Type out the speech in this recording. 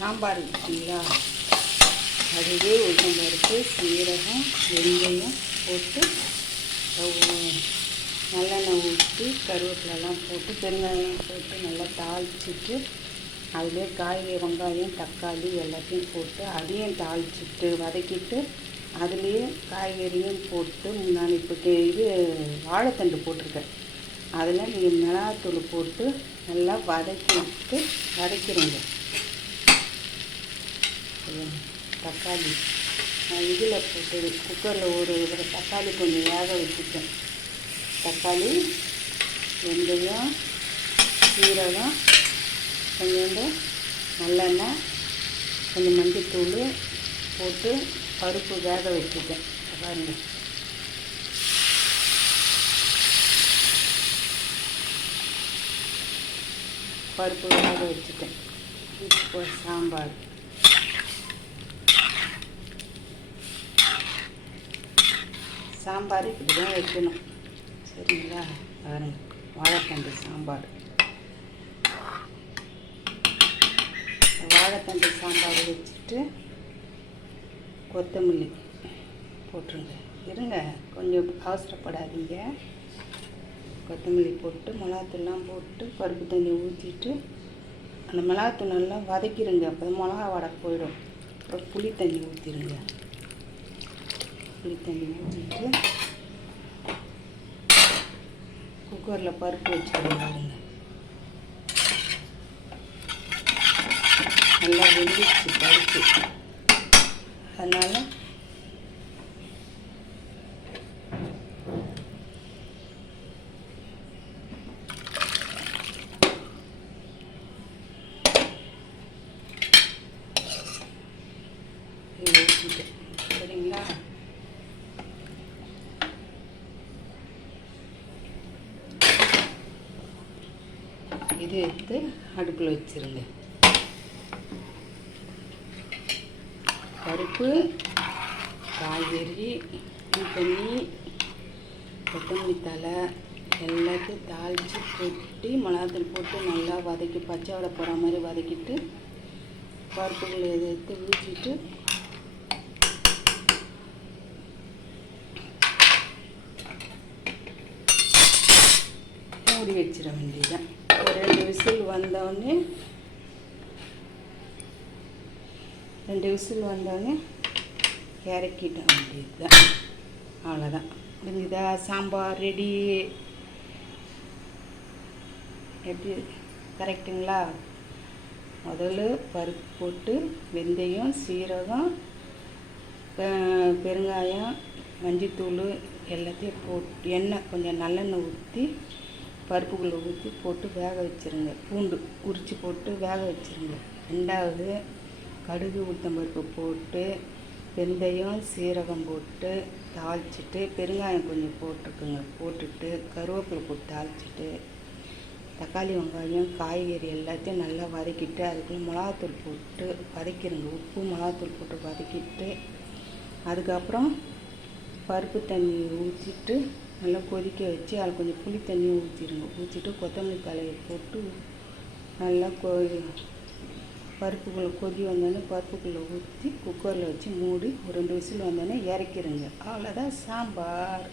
சாம்பார் இருக்குங்களா? அதுவே உளுத்தம் பருப்பு சீரகம் வெந்தயம் போட்டு நல்லெண்ணெய் ஊற்றி கருவேப்பிலெல்லாம் போட்டு பெருங்காயம் போட்டு நல்லா தாளிச்சிட்டு அதிலே காய்கறி வெங்காயம் தக்காளி எல்லாத்தையும் போட்டு அதையும் தாளிச்சிட்டு வதக்கிட்டு அதுலேயே காய்கறியும் போட்டு நான் இப்போ இது வாழைத்தண்டு போட்டிருக்கேன். அதில் நீங்கள் மிளகாத்தூள் போட்டு நல்லா வதக்கி விட்டு வதக்கிடுங்க அப்புறம் தக்காளி. நான் இதில் போட்டு குக்கரில் ஒரு ஒரு தக்காளி கொஞ்சம் வேக வச்சுட்டேன். தக்காளி வெந்தயம் சீரகம் கொஞ்சோண்டு நல்லெண்ணெய் கொஞ்சம் மஞ்சத்தூள் போட்டு பருப்பு வேக வச்சுட்டேன். பாருங்க. பருப்பு வேக வச்சுட்டேன். இப்போ சாம்பார். சாம்பார் இப்படி தான் வைக்கணும். சரிங்களா? பாருங்க வாழைத்தண்டு சாம்பார். வாழைத்தண்டு சாம்பார் வச்சுட்டு கொத்தமல்லி போட்டுருங்க. இருங்க கொஞ்சம் அவசரப்படாதீங்க. கொத்தமல்லி போட்டு மிளகாத்தூள்லாம் போட்டு பருப்பு தண்ணி ஊற்றிட்டு அந்த மிளகாத்தூள் நல்லா வதக்கிடுங்க அப்போ தான் மிளகா வடை போயிடும். அப்புறம் புளி தண்ணி ஊற்றிடுங்க புளி தண்ணி ஊற்றிட்டு குக்கரில் பருப்பு வச்சுக்கிறேன் பாருங்க நல்லா வெந்துச்சு பருப்பு. அதனால் இது ஊற்றிட்டேன் சரிங்களா இது எடுத்து அடுப்பில் வச்சிருங்க. பருப்பு காய்கறி தண்ணி கொத்தமல்லி தழை எல்லாத்தையும் தாளித்து கொட்டி மிளகாத்தூள் போட்டு நல்லா வதக்கி பச்சை வடை போகிற மாதிரி வதக்கிட்டு பருப்புகளை எடுத்து ஊற்றிட்டு மூடி வச்சிட வேண்டியதான் ஒரு ரெண்டு விசில் வந்தோடனே ரெண்டு விசில் வந்தோடனே இறக்கிட்ட வேண்டியது தான் அவ்வளோதான் முடிஞ்சுதா சாம்பார் ரெடி எப்படி? கரெக்டுங்களா முதல்ல பருப்பு போட்டு வெந்தயம் சீரகம் பெருங்காயம் மஞ்சத்தூள் எல்லாத்தையும் போட்டு எண்ணெய் கொஞ்சம் நல்லெண்ணெய் ஊற்றி பருப்புக்குள்ளே ஊற்றி போட்டு வேக வச்சிருங்க. பூண்டு உரித்து போட்டு வேக வச்சிருங்க. ரெண்டாவது கடுகு உளுத்தம்பருப்பு போட்டு வெந்தயம் சீரகம் போட்டு தாளிச்சிட்டு பெருங்காயம் கொஞ்சம் போட்டுருக்குங்க. போட்டுட்டு கருவேப்பிலை போட்டு தாளிச்சிட்டு தக்காளி வெங்காயம் காய்கறி எல்லாத்தையும் நல்லா வதக்கிட்டு அதுக்குள்ளே மிளகாத்தூள் போட்டு வதக்கிடுங்க உப்பு மிளகாத்தூள் போட்டு வதக்கிட்டு அதுக்கப்புறம் பருப்பு தண்ணி ஊற்றிட்டு நல்லா கொதிக்க வச்சு அதில் கொஞ்சம் புளி தண்ணி ஊற்றிடுங்க ஊற்றிட்டு கொத்தமல்லி தலையை போட்டு நல்லா கொ பருப்புக்குள்ளே கொதி வந்தோடனே பருப்புக்குள்ளே ஊற்றி குக்கரில் வச்சு மூடி ஒரு ரெண்டு விசில் வந்தோடனே இறக்கிடுங்க அவ்வளோதான் சாம்பார்.